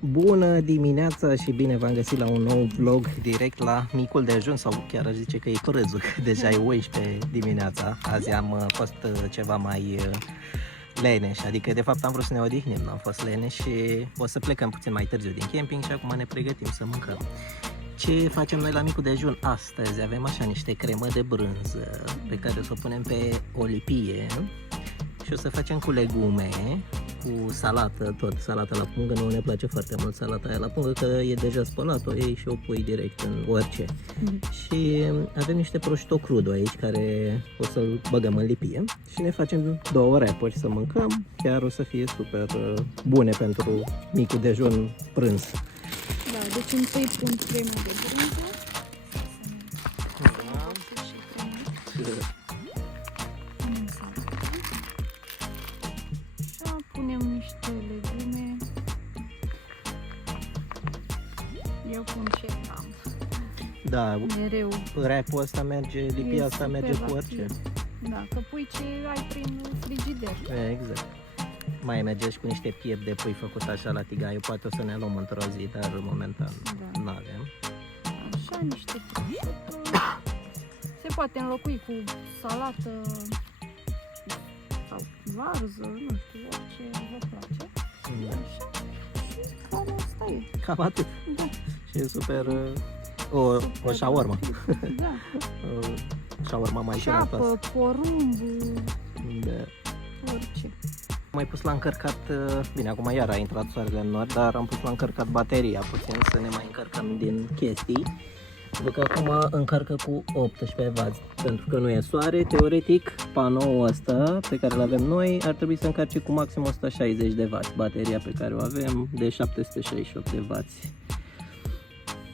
Bună dimineața și bine v-am găsit la un nou vlog direct la micul dejun, sau chiar aș zice că e prânzul, că deja e 11 dimineața. Azi am fost ceva mai leneș, adică de fapt am vrut să ne odihnim, n-am fost leneș și o să plecăm puțin mai târziu din camping și acum ne pregătim să mâncăm. Ce facem noi la micul dejun astăzi? Avem așa niște cremă de brânză pe care o să o punem pe o lipie și o să facem cu legume, cu salată, tot salată la pungă. Nouă ne place foarte mult salata aia la pungă, că e deja spălat, o iei și o pui direct în orice. Și avem niște prosciutto crudo aici, care o să-l băgăm în lipie și ne facem 2 wrap-uri să mâncăm. Chiar o să fie super bune pentru micul dejun prânz. Da, deci întâi pun cremă de brânză. Punem niște legume. Eu pun ce am. Da, Mereu. wrap-ul ăsta merge, lipia asta super merge cu rapid. orice. Da, că pui ce ai prin frigider. Exact. Mai merge și cu niște piept de pui făcut așa la tigaiu, poate o să ne luăm într-o zi, dar momentan Da. nu avem. Așa, niște prosciutto. Se poate înlocui cu salată sau varză, nu știu, orice vă place. Da. Așa. Și cam asta e. Cam atât. Da. Și e super, o shawarma. Da. O shawarma mai sănătoasă. Ceapă, porumb, Da. orice. Am mai pus la încărcat, bine, acum iar a intrat soarele în nori, dar am pus la încărcat bateria puțin să ne mai încărcăm din chestii. Văd că acum încarcă cu 18W, pentru că nu e soare. Teoretic, panoul ăsta pe care îl avem noi ar trebui să încarce cu maxim 160W. Bateria pe care o avem de 768W.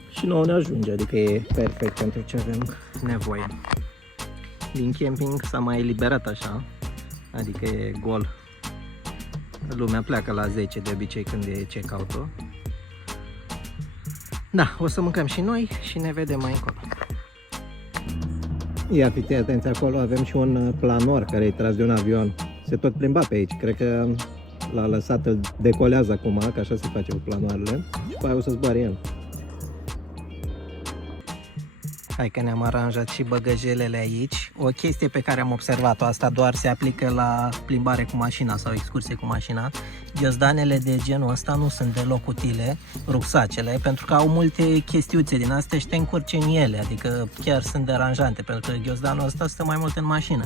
Și nouă ne ajunge, adică e perfect pentru ce avem nevoie. Din camping s-a mai eliberat așa, adică e gol. Lumea pleacă la 10 de obicei când e check-out-ul. Da, o să mâncăm și noi și ne vedem mai încolo. Ia fiți atenți, acolo avem și un planor care e tras de un avion. Se tot plimba pe aici, cred că l-a lăsat, îl decolează acum, că așa se face cu planoarele. Și pe aia o să zboare el. Hai că ne-am aranjat și băgăjelele aici. O chestie pe care am observat-o, asta doar se aplică la plimbare cu mașina sau excursie cu mașina. Ghiozdanele de genul ăsta nu sunt deloc utile, rucsacele, pentru că au multe chestiuțe din astea și te încurci în ele, adică chiar sunt deranjante, pentru că ghiozdanul ăsta stă mai mult în mașină.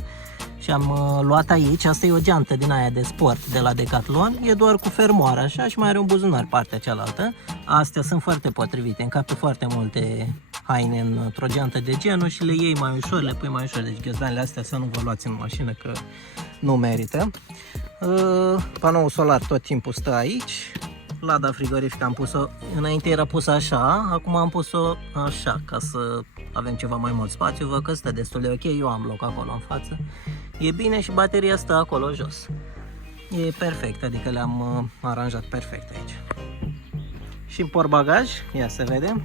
Și am luat aici, asta e o geantă din aia de sport de la Decathlon, e doar cu fermoară așa și mai are un buzunar partea cealaltă. Astea sunt foarte potrivite, încapă foarte multe haine într-o geantă de genul și le iei mai ușor, le pui mai ușor, deci ghiozdanele astea să nu vă luați în mașină că nu merită. Panoul solar tot timpul stă aici. Lada frigorifică am pus-o, înainte era pusă așa, acum am pus-o așa ca să avem ceva mai mult spațiu. Văd că stă destul de ok, eu am loc acolo în față. E bine și bateria stă acolo jos. E perfect, adică le-am aranjat perfect aici. Și în portbagaj, ia să vedem.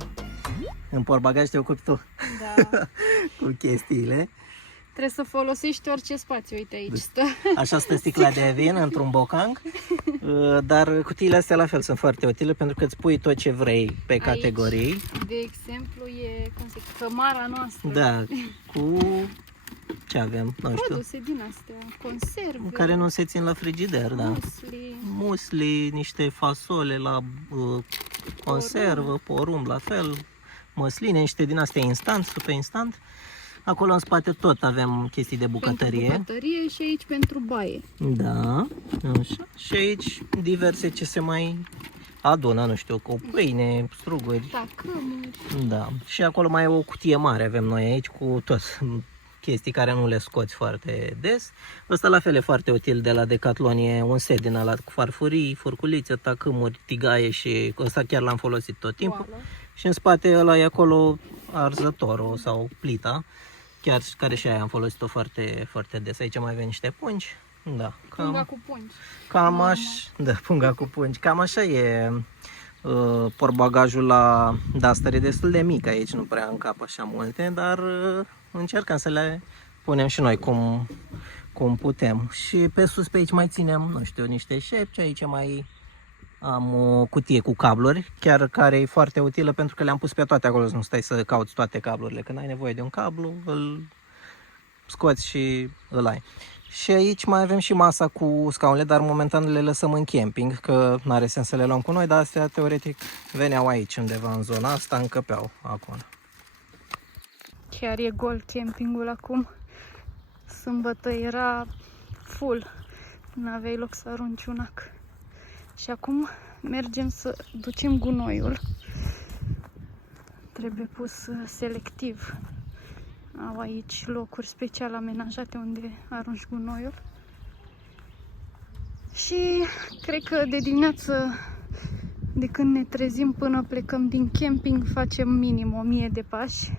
În portbagaj te ocupi tu Da. cu chestiile. Trebuie să folosești orice spațiu. Uite, aici stă. Așa stă sticla de vin într-un bocang, dar cutiile astea la fel sunt foarte utile pentru că îți pui tot ce vrei pe categorii. De exemplu, e, cum se zice, cămara noastră. Da, cu ce avem, nu știu, Produse din astea, conserve, care nu se țin la frigider, da. musli. Musli, niște fasole la conservă, porumb la fel, măsline, niște din astea instant, super instant. Acolo în spate tot avem chestii de bucătărie. Pentru bucătărie și aici pentru baie. Da, așa. Și aici diverse ce se mai adună, nu știu, cu pâine, struguri. Tacâmuri. Da. Și acolo mai e o cutie mare avem noi aici cu tot chestii care nu le scoți foarte des. Ăsta la fel e foarte util de la Decathlon, e un set din ăla cu farfurii, furculițe, tacâmuri, tigaie și ăsta chiar l-am folosit tot timpul. Oală. Și în spate ăla e acolo arzătorul sau plita, chiar care și aia am folosit-o foarte, foarte des. Aici mai avem niște pungi. Da, Punga cu pungi. cam așa, da, punga cu pungi. Cam așa e portbagajul la Duster, e destul de mic aici, nu prea încap așa multe, dar încercăm să le punem și noi cum putem. Și pe sus pe aici mai ținem, nu știu, niște șepci, aici mai Am o cutie cu cabluri, chiar care e foarte utilă pentru că le-am pus pe toate acolo, să nu stai să cauți toate cablurile. Când ai nevoie de un cablu, îl scoți și îl ai. Și aici mai avem și masa cu scaunele, dar momentan le lăsăm în camping, că nu are sens să le luăm cu noi, dar astea teoretic veneau aici undeva în zona asta, încăpeau acolo. Chiar e gol campingul acum. Sâmbătă era full. N-aveai loc să arunci un ac. Și acum mergem să ducem gunoiul. Trebuie pus selectiv. Au aici locuri special amenajate unde arunci gunoiul. Și cred că de dimineață, de când ne trezim până plecăm din camping, facem minim 1000 de pași.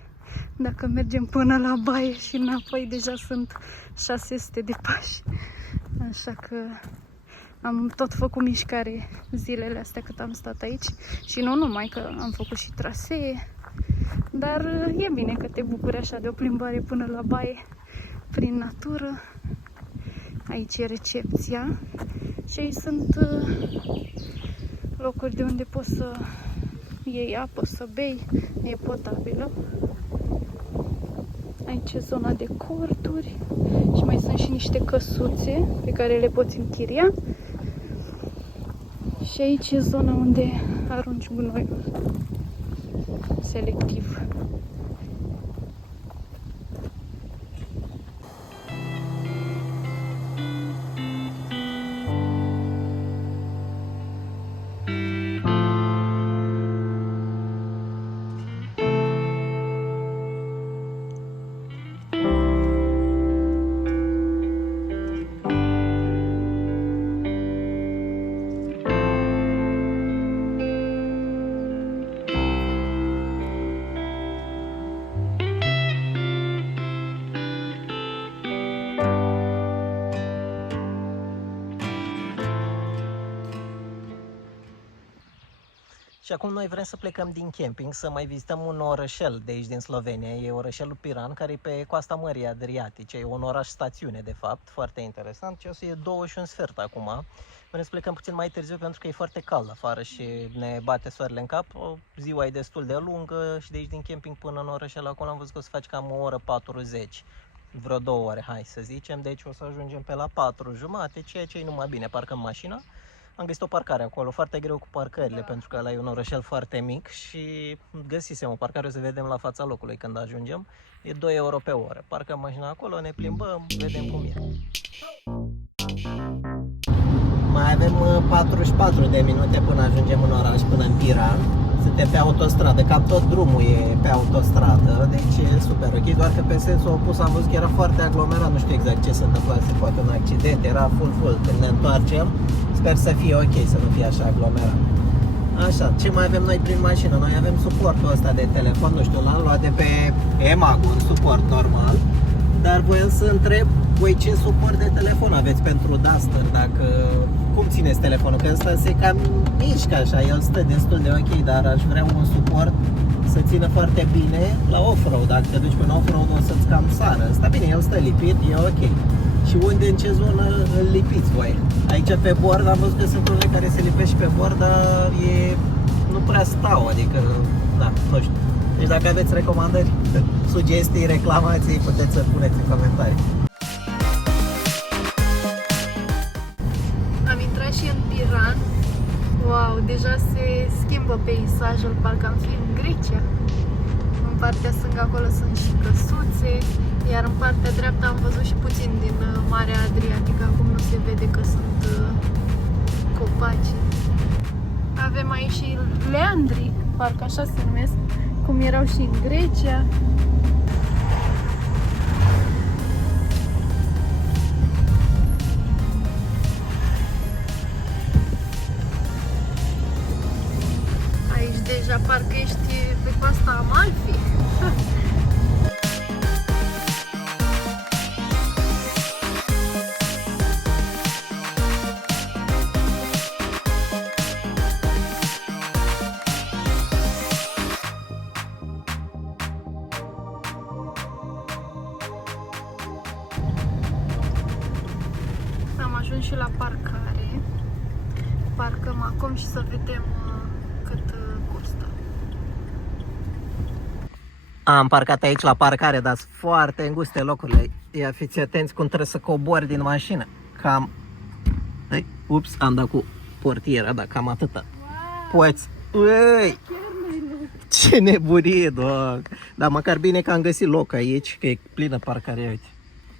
Dacă mergem până la baie și înapoi, deja sunt 600 de pași. Așa că am tot făcut mișcare zilele astea cât am stat aici. Și nu numai, că am făcut și trasee. Dar e bine că te bucuri așa de o plimbare până la baie, prin natură. Aici e recepția și aici sunt locuri de unde poți să iei apă, să bei, e potabilă. Aici e zona de corturi și mai sunt și niște căsuțe pe care le poți închiria. Și aici e zona unde arunci gunoiul selectiv. Și acum noi vrem să plecăm din camping, să mai vizităm un orășel de aici din Slovenia. E orășelul Piran, care e pe coasta Mării Adriatice. E un oraș-stațiune, de fapt, foarte interesant. Și o să e 2:15 acum. Vrem să plecăm puțin mai târziu pentru că e foarte cald afară și ne bate soarele în cap. Ziua e destul de lungă și de aici din camping până în orășel acolo am văzut că o să faci cam 1:40. Vreo 2 ore, hai să zicem. Deci o să ajungem pe la 4:30, ceea ce e numai bine. Parcăm mașina. Am găsit o parcare acolo, foarte greu cu parcările, pentru că ăla e un orășel foarte mic și găsisem o parcare, o să vedem la fața locului când ajungem. E 2 euro pe oră. Parcăm mașina acolo, ne plimbăm, vedem cum e. Mai avem 44 de minute până ajungem în oraș, până în Piran. Suntem pe autostradă, cam tot drumul e pe autostradă, deci e super ok, doar că pe sensul opus am văzut că era foarte aglomerat, nu știu exact ce se întâmplase, poate un accident, era full când ne întoarcem. Sper să fie ok, să nu fie așa aglomerat. Așa, ce mai avem noi prin mașină? Noi avem suportul ăsta de telefon, nu știu, l-am luat de pe EMAG, un suport normal. Dar voiam să întreb, voi ce suport de telefon aveți pentru Duster? Dacă, cum țineți telefonul? Că ăsta se cam mișcă așa, el stă destul de ok, dar aș vrea un suport să țină foarte bine la off-road. Dacă te duci pe un off-road o să-ți cam sară. Ăsta bine, el stă lipit, e ok. Și unde, în ce zonă îl lipiți voi? Aici pe bord am văzut că sunt unele care se lipesc și pe bord, dar nu prea stau, adică, da, nu știu. Deci dacă aveți recomandări, sugestii, reclamații, puteți să puneți în comentarii. Am intrat și în Piran. Wow, deja se schimbă peisajul, parcă am fi în Grecia. În partea stângă acolo sunt și căsuțe, iar în partea dreaptă am văzut și puțin din Marea Adriatică. Acum nu se vede că sunt copaci. Avem aici și leandri, parcă așa se numesc, cum erau și în Grecia. Aici deja parcă ești pe coasta Amalfi. Am ajuns și la parcare. parcăm acum și să vedem cât costă. Am parcat aici la parcare, dar sunt foarte înguste locurile. Ia fiți atenți cum trebuie să cobori din mașină. Cam... Ei, ups, am dat cu portiera, dar cam atâta. Poți... Ui! Ce nebunie, doamne! Dar măcar bine că am găsit loc aici, că e plină parcare, uite.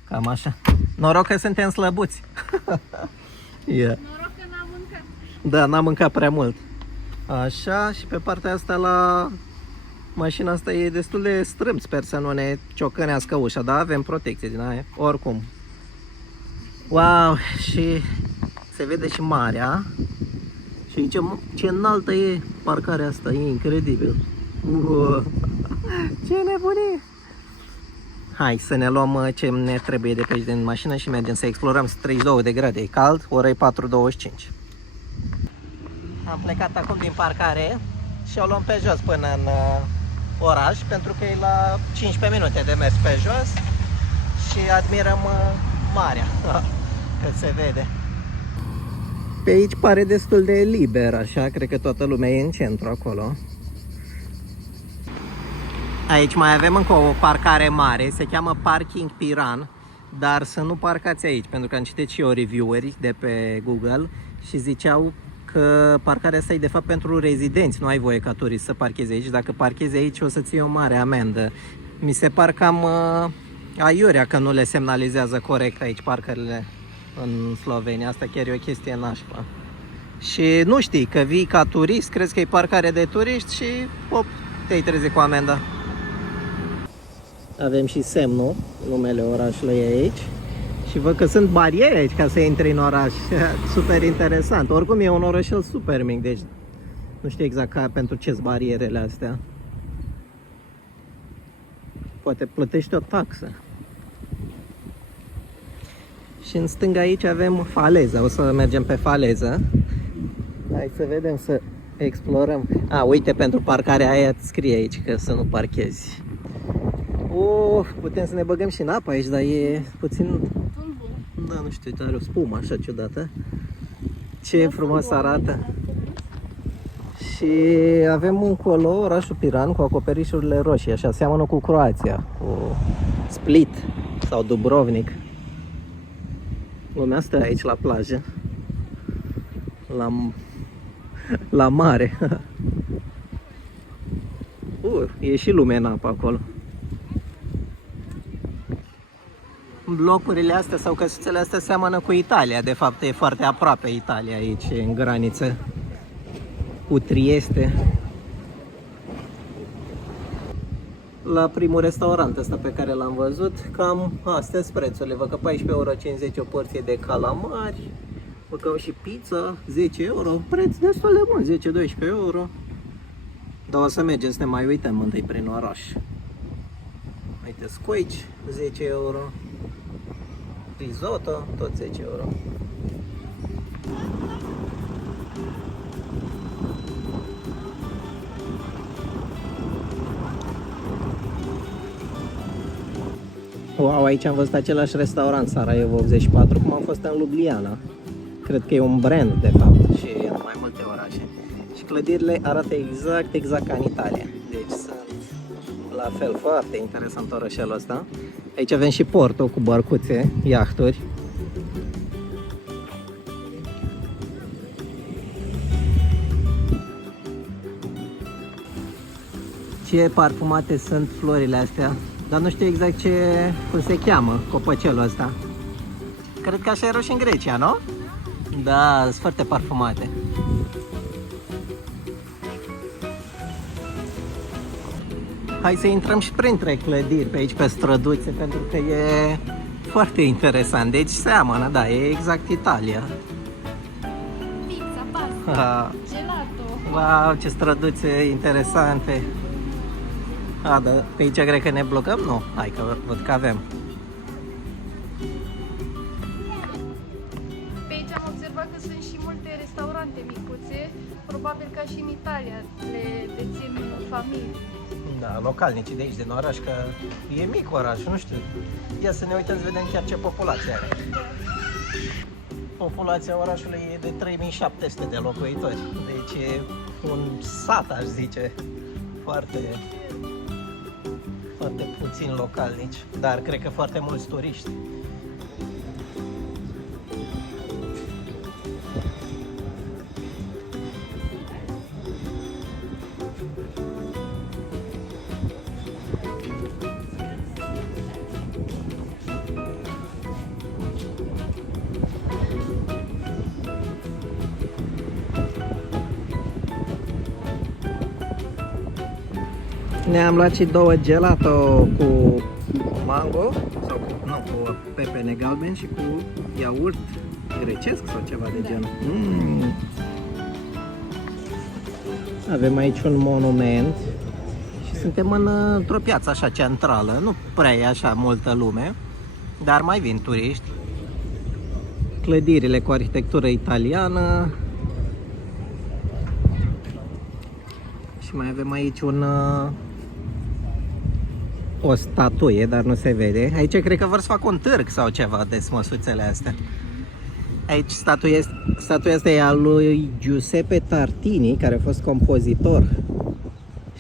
Cam așa. Noroc că suntem slăbuți. Yeah. Noroc că n-am mâncat. Da, n-am mâncat prea mult. Așa, și pe partea asta la mașina asta e destul de strâmb, sper să nu ne ciocănească ușa, dar avem protecție din aia, oricum. Wow, și se vede și marea. Și ce înaltă e parcarea asta, e incredibil. Ce nebunie! Hai să ne luăm ce ne trebuie de pe aici din mașină și mergem să explorăm. 32 de grade, e cald, ora e 4:25. Am plecat acum din parcare și o luăm pe jos până în oraș, pentru că e la 15 minute de mers pe jos și admirăm marea, cât se vede. Pe aici pare destul de liber, așa, cred că toată lumea e în centru acolo. Aici mai avem încă o parcare mare, se cheamă Parking Piran, dar să nu parcați aici, pentru că am citit și eu review-uri de pe Google și ziceau că parcarea asta e de fapt pentru rezidenți, nu ai voie ca turist să parchezi aici. Dacă parchezi aici o să-ți iei o mare amendă. Mi se par cam aiurea că nu le semnalizează corect aici parcările în Slovenia, asta chiar e o chestie nașpa. Și nu știi că vii ca turist, crezi că e parcare de turiști și hop, te-ai trezit cu amenda. Avem și semnul, numele orașului e aici. Și văd că sunt bariere aici ca să intri în oraș. Super interesant. Oricum e un orășel super mic, deci nu știu exact pentru ce sunt barierele astea. Poate plătești o taxă. Și în stânga aici avem faleza. O să mergem pe faleză. Hai să vedem, să explorăm. Uite, pentru parcarea aia scrie aici că să nu parchezi. Putem să ne băgăm și în apă aici, dar e puțin... Da, nu știu, are o spumă așa ciudată. Ce frumos arată. Și avem încolo orașul Piran cu acoperișurile roșii, așa seamănă cu Croația, cu Split sau Dubrovnik. Lumea stă aici la plajă, la mare. E și lume în apă acolo. Blocurile astea sau căsuțele astea seamănă cu Italia, de fapt e foarte aproape Italia aici, în graniță cu Trieste. La primul restaurant ăsta pe care l-am văzut, cam astea sunt prețurile, văd că 14,50 € o porție de calamari, văd că au și pizza, 10 €, preț destul de bun, 10-12 €. Dar o să mergem să ne mai uităm întâi prin oraș. Uite, scoici, 10 €. Risotto, tot 10 €. Wow, aici am văzut același restaurant, Sarajevo 84, cum am fost în Ljubljana. Cred că e un brand, de fapt, și în mai multe orașe. Și clădirile arată exact ca în Italia. Deci sunt la fel, foarte interesant orășelul ăsta. Aici avem și portul cu barcuțe, iahturi. Ce parfumate sunt florile astea, dar nu știu exact cum se cheamă copăcelul ăsta. Cred că așa erau și în Grecia, nu? Da, sunt foarte parfumate. Hai să intrăm și printre clădiri pe aici, pe străduțe, pentru că e foarte interesant. Deci seamănă, da, e exact Italia. Pizza, pasta, gelato. Wow, ce străduțe interesante. Dar pe aici cred că ne blocăm? Nu, hai că văd că avem. Pe aici am observat că sunt și multe restaurante micuțe, probabil ca și în Italia, le dețin familii. Da, localnicii de aici, din oraș, că e mic oraș, nu știu. Ia să ne uităm să vedem chiar ce populație are. populația orașului e de 3700 de locuitori. Deci e un sat, aș zice, foarte puțin localnici, dar cred că foarte mulți turiști. Ne-am luat și 2 gelato cu mango, sau cu pepene galben și cu iaurt grecesc sau ceva de genul. Avem aici un monument și suntem într-o piață așa centrală, nu prea e așa multă lume, dar mai vin turiști. Clădirile cu arhitectură italiană. Și mai avem aici o statuie, dar nu se vede. Aici cred că vor să fac un târg sau ceva de măsuțele astea. Aici statuia asta e a lui Giuseppe Tartini, care a fost compozitor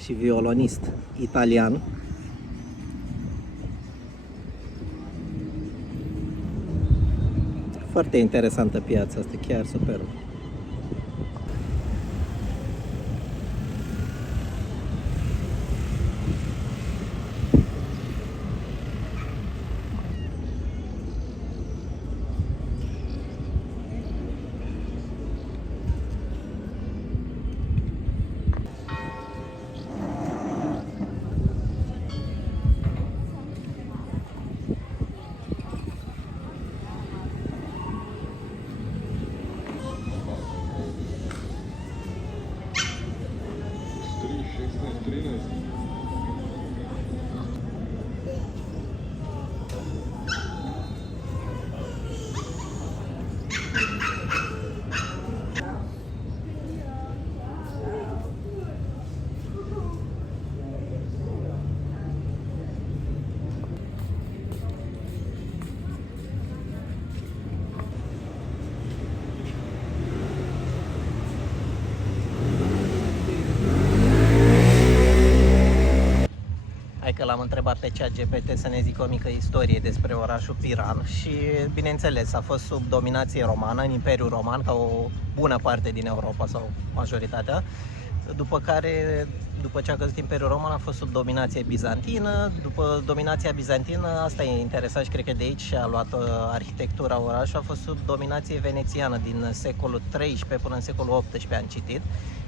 și violonist italian. Foarte interesantă piața asta, chiar superb. Că l-am întrebat pe ChatGPT să ne zică o mică istorie despre orașul Piran și, bineînțeles, a fost sub dominație romană, în Imperiul Roman, ca o bună parte din Europa sau majoritatea, după ce a căzut Imperiul Roman, a fost sub dominație bizantină. După dominația bizantină, asta e interesant și cred că de aici și-a luat arhitectura orașului, a fost sub dominație venețiană din secolul XIII până în secolul XVIII, am citit.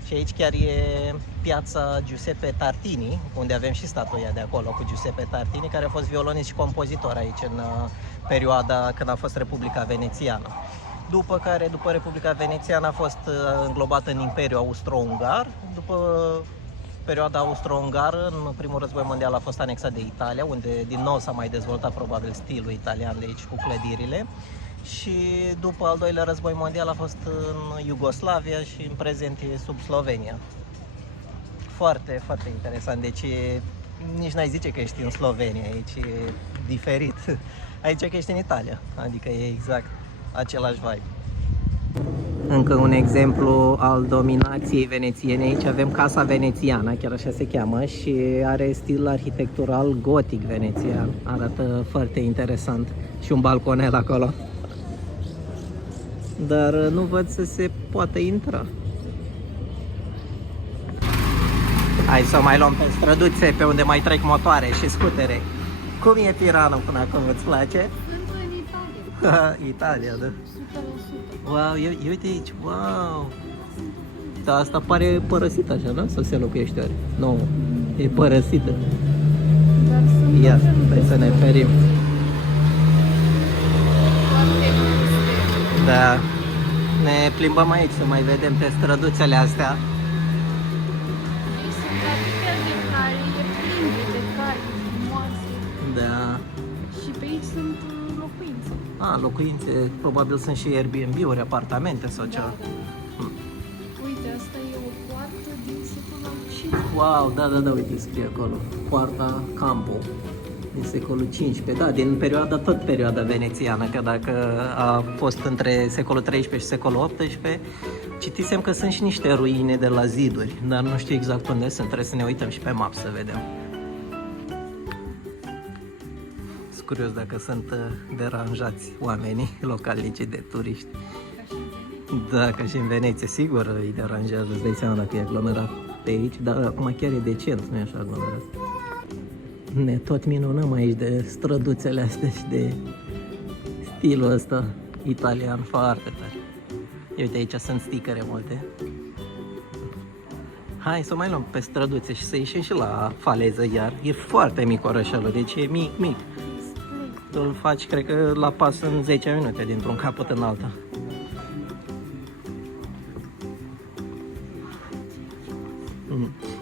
Și aici chiar e piața Giuseppe Tartini, unde avem și statuia de acolo cu Giuseppe Tartini, care a fost violonist și compozitor aici în perioada când a fost Republica Venețiană. După care, după Republica Venețiană, a fost înglobată în Imperiul Austro-Ungar. După perioada austro-ungară, în primul război mondial, a fost anexat de Italia, unde din nou s-a mai dezvoltat probabil stilul italian de aici cu clădirile. Și după al doilea război mondial a fost în Iugoslavia și în prezent e sub Slovenia. Foarte, foarte interesant, deci nici n-ai zice că ești în Slovenia, aici e diferit. Aici că ești în Italia, adică e exact același vibe. Încă un exemplu al dominației venețiene, aici avem Casa Venețiană, chiar așa se cheamă, și are stil arhitectural gotic venețian, arată foarte interesant și un balconel acolo. Dar nu văd să se poată intra. Hai să o mai luăm pe străduțe, pe unde mai trec motoare și scutere. Cum e Piranul până acum, îți place? Sunt în Italia. Italia, da. 100%. Wow, uite aici, wow. Dar asta pare părăsită așa, nu? Sau se locuiește ori? Nu, e părăsită. Dar sunt Ia, hai să ne ferim. Da, ne plimbăm aici să mai vedem pe străduțele astea. Deci sunt atâtea de cale, e plin de cale frumoase. Da. Și pe aici sunt locuințe. Locuințe, probabil sunt și Airbnb-uri, apartamente sau ceva. Uite, asta e o poartă din secolul al V. Wow, da, uite, scrie acolo. Poarta Campo. din secolul XV, da, din perioada, tot perioada venețiană, că dacă a fost între secolul XIII și secolul XVIII, citisem că sunt și niște ruine de la ziduri, dar nu știu exact unde sunt, trebuie să ne uităm și pe map să vedem. Sunt curios dacă sunt deranjați oamenii localnici de turiști. Da, că și în Veneția, sigur, îi deranjează, îți dai seama dacă e aglomerat pe aici, dar acum chiar e decent, nu e așa aglomerat. Ne tot minunăm aici de străduțele astea și de stilul ăsta italian foarte tare. Uite, aici sunt sticăre multe. Hai să mai luăm pe străduțe și să ieșim și la faleză iar. E foarte mic orășelul, deci e mic. Îl faci, cred că, la pas în 10 minute, dintr-un capăt în alta.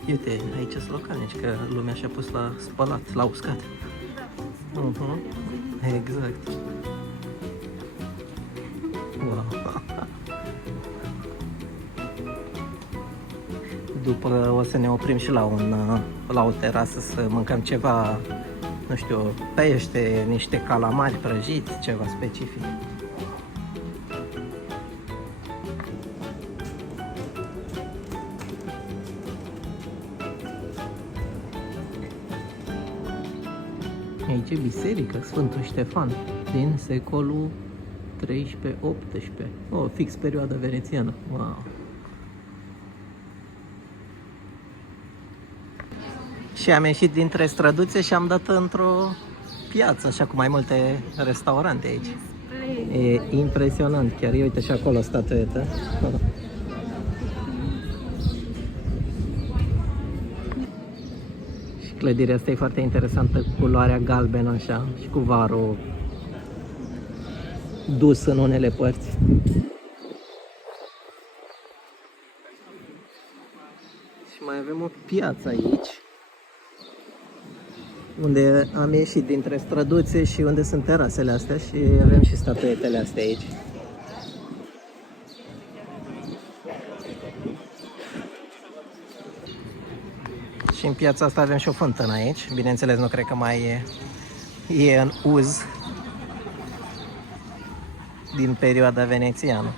Uite, aici sunt localnici, că lumea și-a pus la spălat, la uscat. Exact. Wow. După o să ne oprim și la o terasă să mâncăm ceva, nu știu, pește, niște calamari prăjiți, ceva specific. Aici e biserica Sfântul Ștefan din secolul 13-18. Oh, fix perioada venețiană. Wow. Și am ieșit dintre străduțe și am dat într-o piață, așa cu mai multe restaurante aici. E impresionant, chiar. Uite și acolo statuetă. Și clădirea asta e foarte interesantă, cu culoarea galbenă așa și cu varul dus în unele părți. Și mai avem o piață aici, unde am ieșit dintre străduțe și unde sunt terasele astea și avem și statuetele astea aici. Și în piața asta avem și o fântână aici. Bineînțeles, nu cred că mai e în uz din perioada venețiană.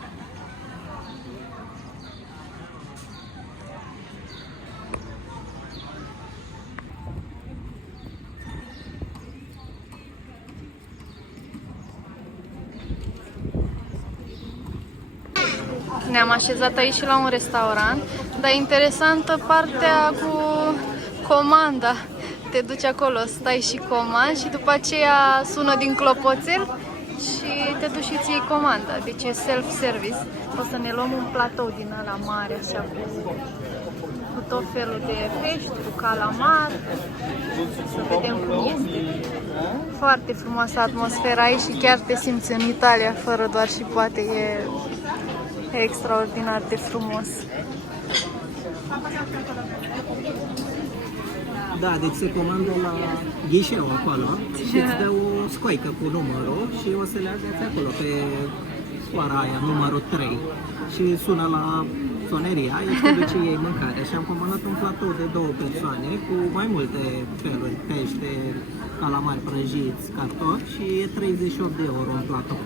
Ne-am așezat aici și la un restaurant, dar e interesantă partea cu comanda. Te duci acolo, stai și comand și după aceea sună din clopoțel și te duci și ți iei comanda. Deci e self-service. O să ne luăm un platou din ăla mare, așa, cu tot felul de pești, cu calamar. Să vedem cum este. Foarte frumoasă atmosfera aici și chiar te simți în Italia, fără doar și poate. E extraordinar de frumos. Da, deci se comandă la ghișeu acolo și îți dă o scoică cu numărul și o să le agați acolo pe sfoara aia, numărul 3. Și sună la soneria, îți duce ei mâncare. Și am comandat un platou de 2 persoane cu mai multe feluri, pește, calamari prăjiți, cartofi și e 38 de euro un platou.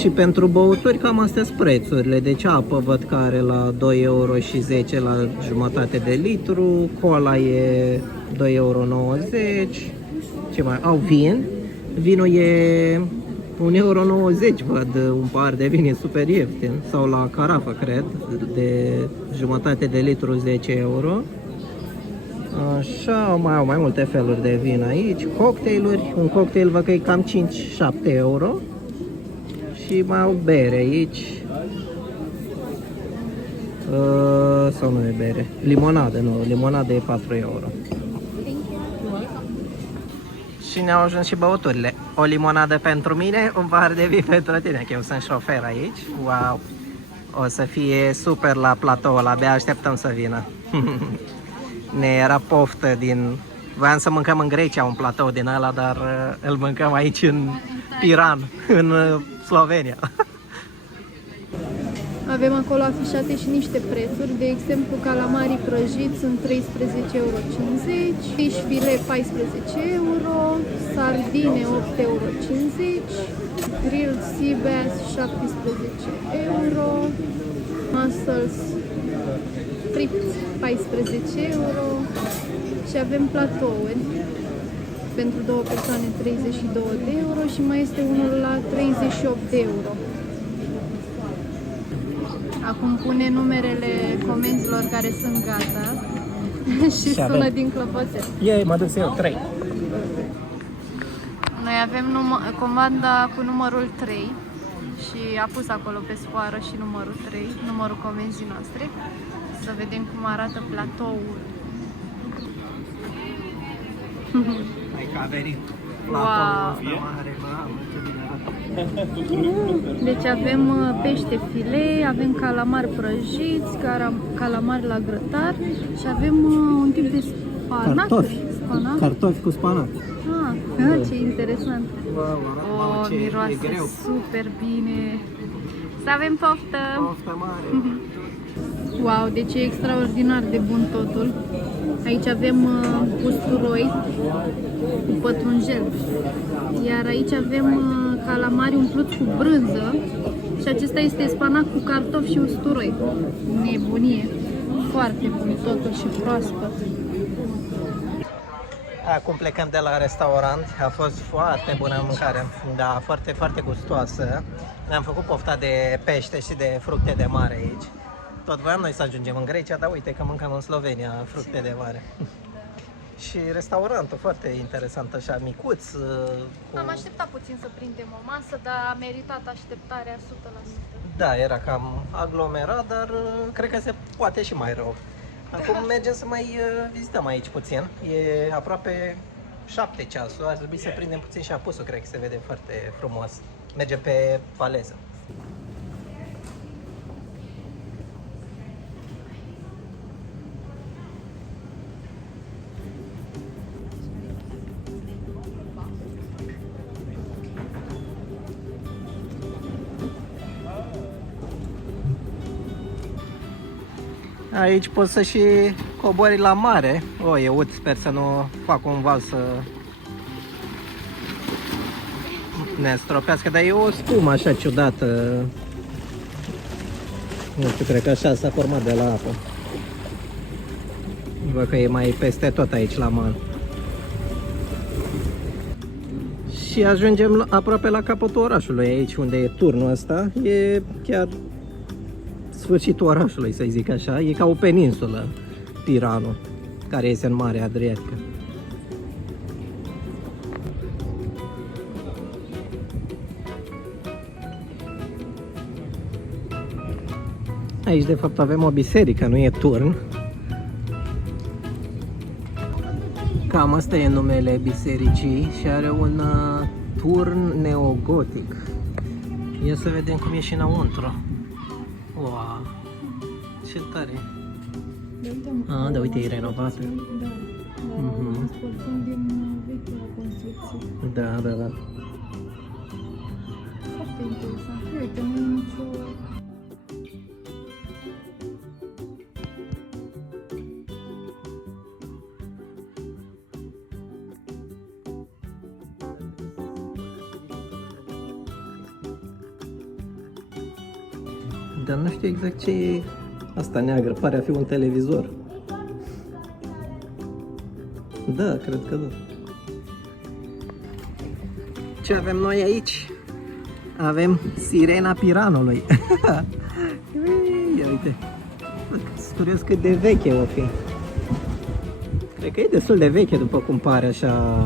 Și pentru băuturi cam astea sunt prețurile. Deci apă văd că are la 2,10 euro la jumătate de litru, cola e 2,90 euro. Ce mai? Au vin. Vinul e 1,90 euro, văd, un par de vin e super ieftin. Sau la carafă, cred, de jumătate de litru 10 euro. Așa, mai au mai multe feluri de vin aici. Cocktailuri, un cocktail văd că e cam 5-7 euro. Și mai au bere aici. Sau nu e bere? Limonadă, nu, limonadă e 4 euro. Și ne-au ajuns și băuturile. O limonadă pentru mine, un pahar de vin pentru tine, că eu sunt șofer aici. Wow! O să fie super la platou, abia așteptăm să vină. Ne era poftă din Voiam să mâncăm în Grecia un platou din ăla, dar îl mâncăm aici în Piran, în Slovenia. Avem acolo afișate și niște prețuri, de exemplu calamarii prăjiți sunt 13,50 euro, fish filet 14 euro, sardine 8,50 euro, grilled sea bass 17 euro, mussels fript 14 euro și avem platouri pentru două persoane 32 de euro și mai este unul la 38 de euro. Acum pune numerele comenzilor care sunt gata și sună avem. din clopoțel. Ei, mă duc să iau 3. Noi avem comanda cu numărul 3 și a pus acolo pe sfoară și numărul 3, numărul comenzii noastre. Să vedem cum arată platoul. Hai că a venit. Wow. Deci avem pește filet, avem calamari prăjiți, calamari la grătar și avem un tip de spanac. Cartofi. Spanac? Cartofi cu spanac. Ce interesant. Wow, Miroase super bine. Să avem poftă! Poftă mare. Wow, deci e extraordinar de bun totul. Aici avem usturoi cu pătrunjel. Iar aici avem calamari umpluți cu brânză. Și acesta este spanac cu cartofi și usturoi. Nebunie! Foarte bun totul și proaspăt. Acum plecăm de la restaurant, a fost foarte bună mâncarea, da, foarte, foarte gustoasă. Ne-am făcut pofta de pește și de fructe de mare aici. Tot voiam noi să ajungem în Grecia, dar uite că mâncăm în Slovenia fructe de mare. Și restaurantul foarte interesant, așa, micuț. Am așteptat puțin să prindem o masă, dar a meritat așteptarea 100%. Da, era cam aglomerat, dar cred că se poate și mai rău. Acum mergem să mai vizităm aici puțin. E aproape 7 ceasuri, ar trebui să prindem puțin și apusul, cred că se vede foarte frumos. Mergem pe faleză. Aici poți să și cobori la mare. O, e ud, sper să nu fac un val să ne stropească, dar e o spumă așa ciudată. Nu știu, cred că așa s-a format de la apă. Văd că e mai peste tot aici la mal. Și ajungem aproape la capătul orașului, aici unde e turnul ăsta. E chiar sfârșitul orașului, să zic așa. E ca o peninsulă, Tiranul, care este în Marea Adriatică. Aici de fapt avem o biserică, nu e turn. Cam asta e numele bisericii și are un turn neogotic. Ia să vedem cum e și înăuntru. Wow, ce tare! Da, uite, e renovată. Da, da, da. Foarte interesant. Uite, nu e nicio... Dar nu știu exact ce e asta neagră, pare a fi un televizor. Da, cred că da. Ce avem noi aici? Avem sirena Piranului. Ia uite. Sunt curios cât de veche o fi. Cred că e destul de veche după cum pare așa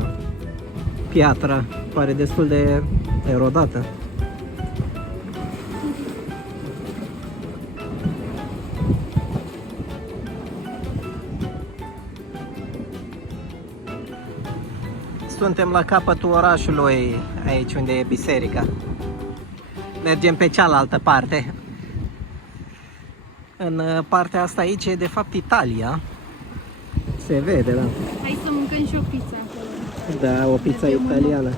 piatra. Pare destul de erodată. Suntem la capătul orașului, aici unde e biserica. Mergem pe cealaltă parte. În partea asta aici e de fapt Italia. Se vede, da. Hai să mâncăm avem și o pizza acolo. Da, o pizza Mergem italiană.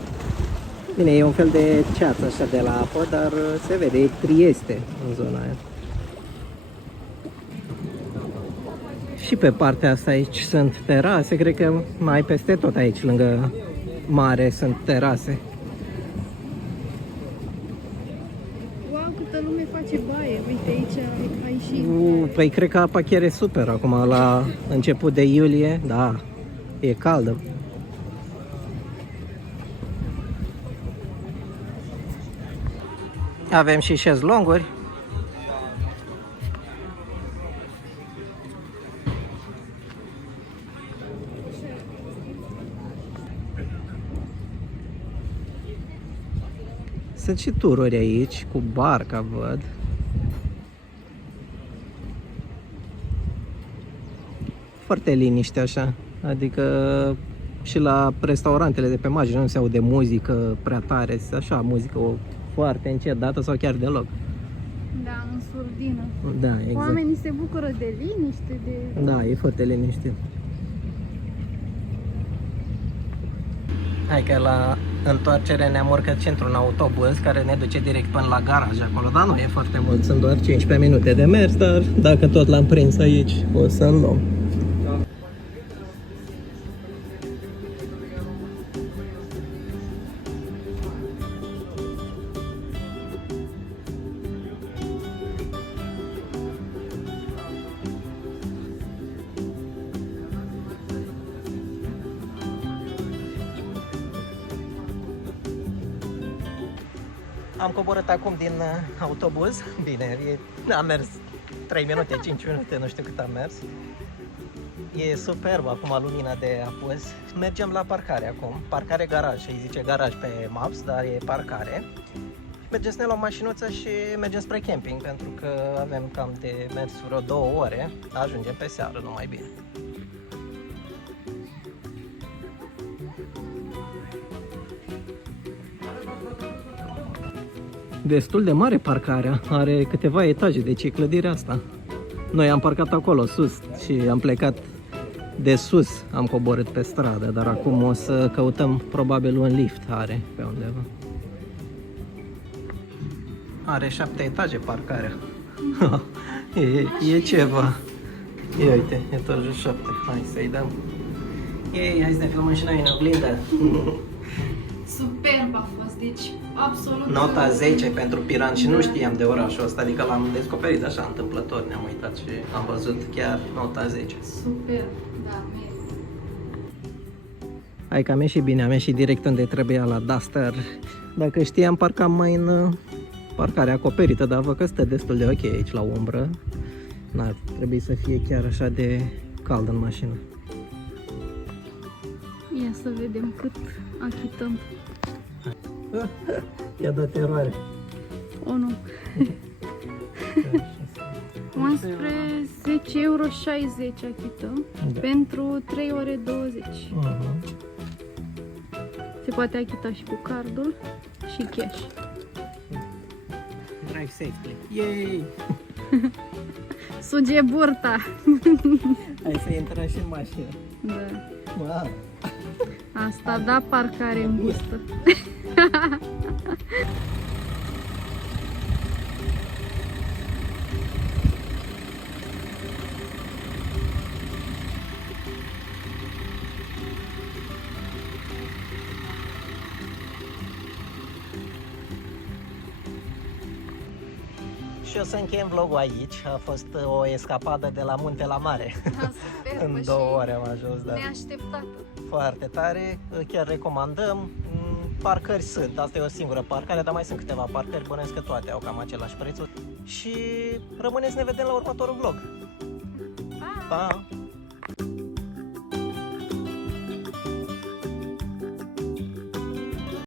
Bine, e un fel de ceață așa de la apă, dar se vede, e Trieste în zona aia. Și pe partea asta aici sunt terase, cred că mai peste tot aici, lângă mare, sunt terase. Wow, câtă lume face baie. Uite aici ai și... Păi cred că apa chiar e super acum, la început de iulie, da, e caldă. Avem și șezlonguri. Sunt și tururi aici, cu barca, văd. Foarte liniște așa, adică și la restaurantele de pe margine nu se aude muzică prea tare, așa, muzică foarte încetată sau chiar deloc. Da, în surdină. Da, exact. Oamenii se bucură de liniște, de... Da, e foarte liniștit. Hai că la întoarcere ne-am urcat și într-un autobuz care ne duce direct până la garaj acolo, dar nu e foarte mult, sunt doar 15 minute de mers, dar dacă tot l-am prins aici, o să-l luăm. Am coborât acum din autobuz. Bine, am mers 3 minute, 5 minute, nu știu cât am mers. E superb acum lumina de apus. Mergem la parcare acum. Parcare garaj, îi zice garaj pe Maps, dar e parcare. Mergem să ne luăm mașinuța și mergem spre camping, pentru că avem cam de mers vreo 2 ore. Ajungem pe seară, numai bine. Destul de mare parcarea, are câteva etaje, deci e clădirea asta. Noi am parcat acolo sus și am plecat de sus, am coborât pe stradă, dar acum o să căutăm probabil un lift, are pe undeva. Are 7 etaje parcarea. e ceva. Ia uite, etajul 7, hai să-i dăm. Ei, hai să ne filmăm și noi în oglindă. Superb a fost, deci absolut... Nota 10 pentru Piran și nu știam de orașul ăsta, adică l-am descoperit așa întâmplător, ne-am uitat și am văzut chiar nota 10. Superb, da, merită. Hai că am ieșit bine, am ieșit direct unde trebuia la Duster. Dacă știam, parcam mai în parcare acoperită, dar văd că stă destul de ok aici la umbră. N-ar trebui să fie chiar așa de cald în mașină. Ia să vedem cât achităm. I-a dat eroare. O, nu. 11,60 euro achităm, Da. pentru 3 ore 20. Uh-huh. Se poate achita și cu cardul și cash. Drive safely. Yay! Suge burta! Hai să intrăm și în mașină. Da. Wow. Asta da parcare îngustă. Și o să încheiem vlogul aici. A fost o escapadă de la munte la mare. Da, superbă În și 2 ore am ajuns, da. neașteptată. Foarte tare, chiar recomandăm. Parcări sunt, asta e o singură parcare, dar mai sunt câteva parcări, bănuiesc că toate au cam același preț. Și rămâneți să ne vedem la următorul vlog. Pa! Pa!